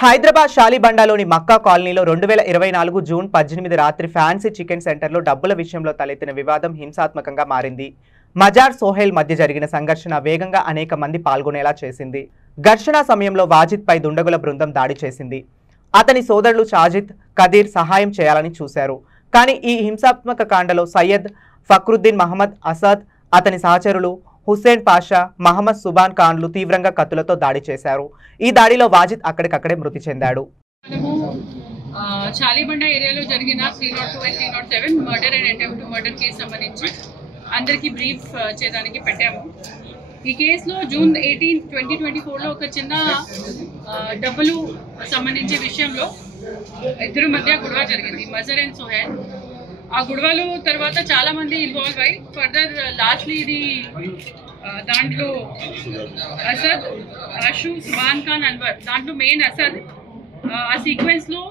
హైదరాబాద్ షాలిబండాలోని మక్కా కాలనీలో 2024 జూన్ 18 రాత్రి fancy chicken సెంటర్లో డబ్బుల విషయంలో తలెత్తిన వివాదం హింసాత్మకంగా మారింది. మజార్ సోహెల్ మధ్య జరిగిన సంఘర్షణ వేగంగా అనేక మంది పాల్గొనేలా చేసింది. ఘర్షణ సమయంలో వాజిద్ పై దుండగుల బృందం దాడి చేసింది. అతని సోదరులు షాజిద్, కదీర్ సహాయం చేయాలని చూశారు. కానీ ఈ హింసాత్మక కాండలో సయ్యద్ ఫక్రుద్దీన్ మహమ్మద్ అసద్, అతని సహచరులు హుస్సేన్ పాషా, మహమ్మద్ సుబాన్ ఖాన్లు తీవ్రంగా కత్తులతో దాడి చేశారు. ఈ దాడిలో వాజిద్ అక్కడికక్కడే మృతి చెందాడు. షాలిబండా ఏరియాలో జరిగిన 302 and 307 murder and attempt to murder case సంబంధించి అందరికీ బ్రీఫ్ చేయడానికి పెట్టాము. ఈ కేసులో జూన్ 18, 2024లో ఒక చిన్న డబ్బులు సంబంధించే విషయంలో ఇద్దరు మధ్య గొడవ జరిగింది, మజర్ అండ్ సోహెల్. ఆ గొడవలు తర్వాత చాలా మంది ఇన్వాల్వ్ అయ్యి ఫర్దర్ లాస్ట్లీ ఇది దాంట్లో అసద్, ఆషు, సుబాన్ ఖాన్, అన్వర్, దాంట్లో మెయిన్ అసద్. ఆ సీక్వెన్స్లో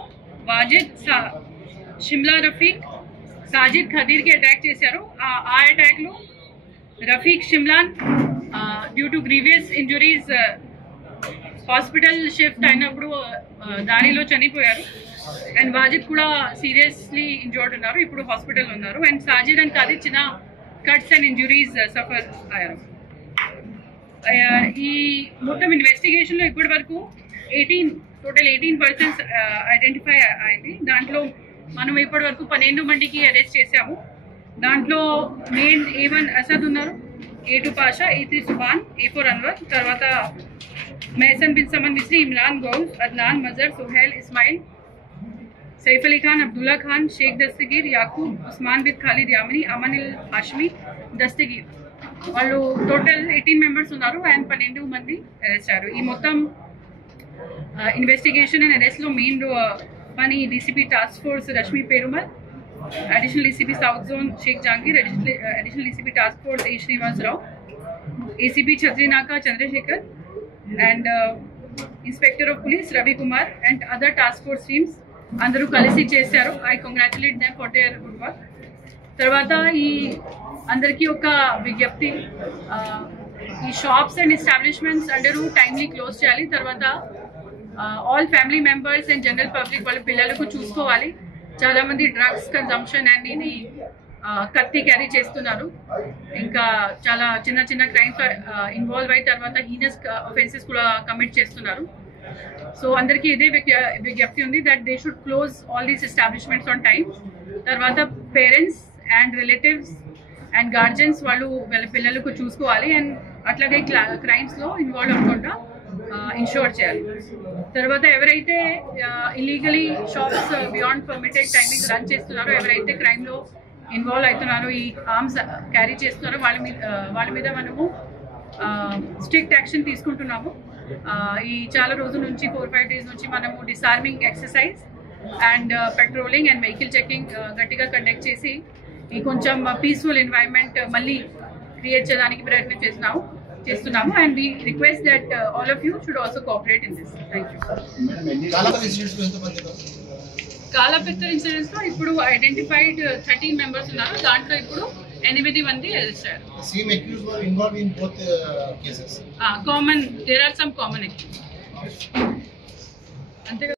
వాజిద్, షిమ్లా రఫీక్, సాజిద్, ఖదీర్కి అటాక్ చేశారు. ఆ అటాక్లో రఫీక్, షిమ్లాన్ due to grievous injuries hospital shift అయినప్పుడు దారిలో చనిపోయారు. అండ్ వాజిద్ కూడా సీరియస్లీ ఇంజర్డ్ ఉన్నారు, ఇప్పుడు హాస్పిటల్ ఉన్నారు. అండ్ సాజిద్ అండ్ ఖదీర్ చిన్న కట్స్ అండ్ ఇంజురీస్ సఫర్ అయ్యారు. ఈ మొత్తం ఇన్వెస్టిగేషన్లో ఇప్పటి వరకు టోటల్ 18 పర్సన్స్ ఐడెంటిఫై అయింది. దాంట్లో మనం ఇప్పటి వరకు 12 మందికి అరెస్ట్ చేశాము. దాంట్లో మెయిన్ A1 అసద్ ఉన్నారు, A2 Pasha, A3 Subhan, A4 Anwar, తర్వాత మెహసన్ బిన్ సమన్ మిస్రీ, ఇమ్రాన్ గౌస్, అద్నాన్, మజర్, సోహెల్, ఇస్మాయిల్, सैफ अली खान, अब्दुल्ला खान, शेख दस्तगीर, याकूब, उस्मान बिन खालिद यामनी, अमन अल हाशमी, दस्तगीर, వాళ్ళు టోటల్ 18 మెంబర్స్ ఉన్నారు అండ్ 12 మంది అరెస్ట్ అయ్యారు. ఈ మొత్తం ఇన్వెస్టిగేషన్ అండ్ అరెస్ట్లో మెయిన్ పని DCP task force Rashmi Perumal, additional DCP south zone Sheikh Jahangir, additional DCP task force A Srinivasarao, ACP Chatrinaka Chandrasekhar and inspector of police Ravi Kumar and other task force teams అందరూ కలిసి చేశారు. I congratulate them for their good work. తర్వాత ఈ అందరికీ ఒక విజ్ఞప్తి, ఈ షాప్స్ అండ్ ఎస్టాబ్లిష్మెంట్స్ అందరూ టైమ్లీ క్లోజ్ చేయాలి. తర్వాత all family members and general public వాళ్ళ పిల్లలకు చూసుకోవాలి. చాలామంది డ్రగ్స్ కన్జంప్షన్ అండ్ ఇది కత్తి క్యారీ చేస్తున్నారు, ఇంకా చాలా చిన్న చిన్న క్రైమ్స్ ఇన్వాల్వ్ అయ్యి తర్వాత హీనస్ అఫెన్సెస్ కూడా కమిట్ చేస్తున్నారు. సో అందరికీ ఇదే విజ్ఞప్తి ఉంది that they should close all these establishments on time. తర్వాత పేరెంట్స్ అండ్ రిలేటివ్స్ అండ్ గార్జియన్స్ వాళ్ళు వాళ్ళ పిల్లలకు చూసుకోవాలి అండ్ అట్లాగే క్రైమ్స్లో ఇన్వాల్వ్ అవ్వకుండా ఇన్షూర్ చేయాలి. తర్వాత ఎవరైతే illegally shops beyond permitted timing run చేస్తున్నారో, ఎవరైతే క్రైమ్లో ఇన్వాల్వ్ అవుతున్నారో, ఈ ఆర్మ్స్ క్యారీ చేస్తున్నారో వాళ్ళ మీద మనము స్ట్రిక్ట్ యాక్షన్ తీసుకుంటున్నాము. ఈ చాలా రోజుల నుంచి 4-5 డేస్ నుంచి మనము disarming exercise and patrolling and vehicle checking గట్టిగా కండక్ట్ చేసి ఈ కొంచెం పీస్ఫుల్ ఎన్వైరన్మెంట్ మళ్ళీ క్రియేట్ చేయడానికి ప్రయత్నం చేస్తున్నాము and we request that all of you should also cooperate in this. Thank you. Kalapathar ఇన్సిడెంట్స్లో ఇప్పుడు ఐడెంటిఫైడ్ 13 మెంబర్స్ ఉన్నారు. దాంట్లో ఇప్పుడు 8 మంది అరెస్ట్ అయ్యారు. Common, there are some common activities. అంతే.